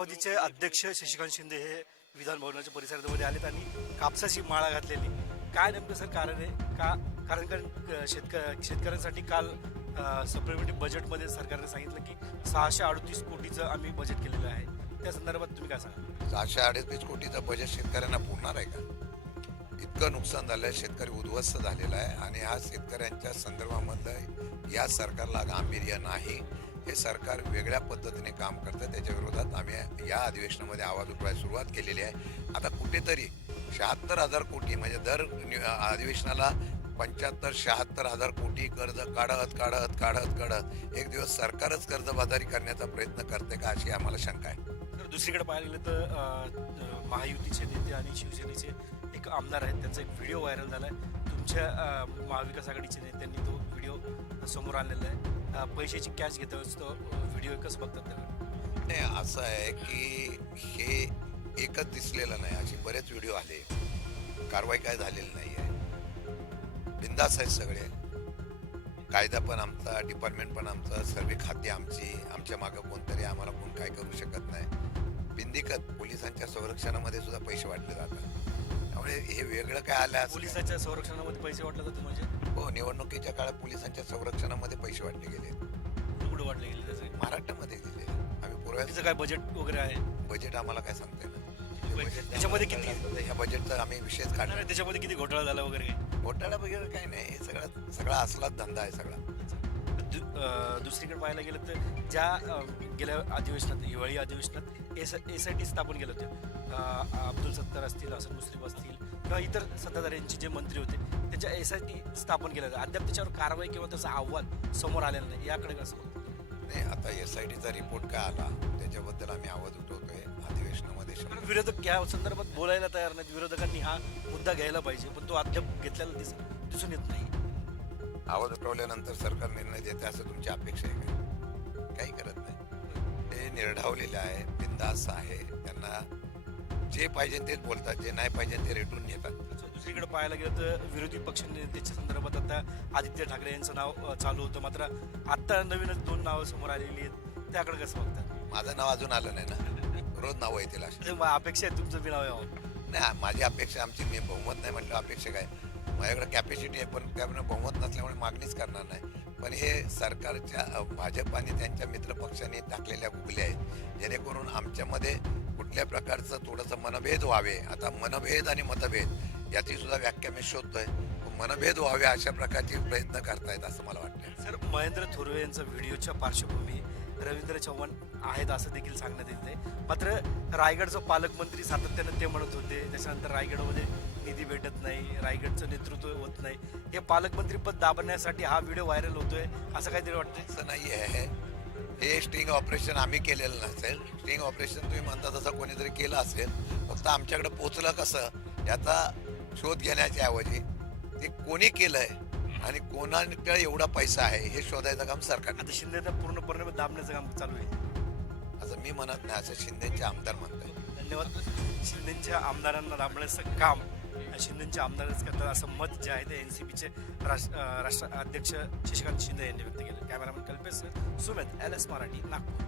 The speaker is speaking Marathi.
राष्ट्रवादीचे अध्यक्ष शशिकांत शिंदे हे विधान भवनाच्या परिसरामध्ये आलेत आणि कापसाची माळा घातलेली. काय नेमकं सर कारण आहे का? कारण शेतकऱ्यांसाठी काल सप्लिमेंटरी बजेटमध्ये सरकारने सांगितलं की 638 कोटीचं आम्ही बजेट केलेलं आहे. त्या संदर्भात तुम्ही काय सांगा? 638 कोटीचं बजेट शेतकऱ्यांना पुरणार आहे का? इतकं नुकसान झालं आहे, शेतकरी उद्ध्वस्त झालेला आहे आणि हा शेतकऱ्यांच्या संदर्भामधलं या सरकारला गांभीर्य नाही. हे सरकार वेगळ्या पद्धतीने काम करतं. त्याच्या विरोधात आम्ही या अधिवेशनामध्ये आवाज उठवायला सुरुवात केलेली आहे. आता कुठेतरी 76,000 कोटी म्हणजे दर अधिवेशनाला 75-76,000 कोटी कर्ज काढत एक दिवस सरकारच कर्जबाजारी करण्याचा प्रयत्न करते का, अशी आम्हाला शंका आहे. तर दुसरीकडे पाहायला गेलं तर महायुतीचे नेते आणि शिवसेनेचे एक आमदार आहेत, त्यांचा एक व्हिडिओ व्हायरल झाला आहे. तुमच्या महाविकास आघाडीच्या नेत्यांनी तो व्हिडिओ समोर आणलेला आहे. पैशाची कॅश घेत असतो व्हिडिओ कसं बघतात त्याला? नाही, असं आहे की हे एकच दिसलेलं नाही, असे बरेच व्हिडिओ आले. कारवाई काय झालेली नाही आहे. बिंदास आहेत सगळे. कायदा पण आमचा, डिपार्टमेंट पण आमचं, सर्व खाती आमची. आमच्या मागं कोणतरी आम्हाला कोण काय करू शकत नाही. बिंदिकत पोलिसांच्या संरक्षणामध्ये सुद्धा पैसे वाटले जातात. त्यामुळे हे वेगळं काय आलं? पोलिसांच्या संरक्षणामध्ये पैसे वाटले जाते म्हणजे? हो, निवडणुकीच्या काळात पोलिसांच्या संरक्षणामध्ये पैसे वाटले गेले. कुठे वाटले गेले त्याचे? महाराष्ट्रामध्ये दिले. आम्ही त्याचं काय बजेट वगैरे आहे? बजेट आम्हाला काय सांगता येणार. त्याच्यामध्ये किती? ह्या बजेटचा आम्ही विषयच काढणार. त्याच्यामध्ये किती घोटाळा झाला वगैरे? घोटाळा वगैरे काही नाही. हे सगळा असलाच धंदा आहे सगळा. दुसरीकडे पाहायला गेलं तर ज्या गेल्या अधिवेशनात, हिवाळी अधिवेशनात SIT स्थापन केलं होतं. अब्दुल सत्तार असतील, हसन मुश्रीफ असतील किंवा इतर सत्ताधाऱ्यांचे जे मंत्री होते त्यांच्या SIT स्थापन केलं होतं. अद्याप त्याच्यावर कारवाई किंवा त्याचा अहवाल समोर आलेला नाही. याकडे कसं बघतो? नाही, आता SITचा रिपोर्ट काय आला त्याच्याबद्दल आम्ही आवाज उठवतोय अधिवेशनामध्ये. विरोधक या संदर्भात बोलायला तयार नाहीत. विरोधकांनी हा मुद्दा घ्यायला पाहिजे, पण तो अद्याप घेतलेला दिसून येत नाही. आवाज उठवल्यानंतर सरकार निर्णय देते असं तुमची अपेक्षा आहे का? काही करत नाही. ते निर्ढावलेले आहे, बिंदास आहे. त्यांना जे पाहिजे तेच बोलतात, जे नाही पाहिजे ते रेटून घेतात. दुसरीकडे पाहायला गेलं तर विरोधी पक्ष नेत्याच्या संदर्भात आता आदित्य ठाकरे यांचं नाव चालू होतं, मात्र आता नवीनच 2 नावं समोर आलेली आहेत. त्याकडे कसं बघतात? माझं नाव अजून आलं नाही ना. रोज नावं येतील अशी. अपेक्षा आहे तुमचं बी नाव यावं? नाही, माझी अपेक्षा, आमची बहुमत नाही म्हटलं अपेक्षा काय. माझ्याकडे कॅपॅसिटी आहे, पण त्यामुळे बहुमत नसल्यामुळे मागणीच करणार नाही. पण हे सरकारच्या भाजप आणि त्यांच्या मित्रपक्षांनी टाकलेल्या गुगल्या आहेत, जेणेकरून आमच्यामध्ये कुठल्या प्रकारचं थोडंसं मनभेद व्हावे. आता मनभेद आणि मतभेद याची सुद्धा व्याख्या मी शोधतोय. मनभेद व्हावे अशा प्रकारचे प्रयत्न करतायत असं मला वाटतं. सर, महेंद्र थोरवे यांचा व्हिडिओच्या पार्श्वभूमी रवींद्र चव्हाण आहेत असं देखील सांगण्यात येते. मात्र रायगडचं पालकमंत्री सातत्यानं ते म्हणत होते, त्याच्यानंतर रायगडमध्ये निधी भेटत नाही, रायगडचं नेतृत्व होत नाही. हे पालकमंत्रीपद दाबण्यासाठी हा व्हिडिओ व्हायरल होतोय असं काहीतरी वाटतंय? असं नाही आहे. हे स्टिंग ऑपरेशन आम्ही केलेलं नसेल. स्टिंग ऑपरेशन तुम्ही म्हणता तसं कोणीतरी केलं असेल. फक्त आमच्याकडे पोचलं कसं याचा शोध घेण्याच्या ऐवजी ते कोणी केलंय आणि कोणाकडे एवढा पैसा आहे हे शोधायचं काम सरकार. आता शिंदेना पूर्णपणे दाबण्याचं काम चालू आहे असं मी म्हणत नाही, असं शिंदेचे आमदार म्हणतात. धन्यवाद. शिंदेच्या आमदारांना दाबण्याचं काम शिंदेच्या आमदारच करतात असं मत जे आहे ते NCPचे राष्ट्र अध्यक्ष शशिकांत शिंदे यांनी व्यक्त केलं. Cameraman Kalpesh Sumet, LS Marathi, Nagpur.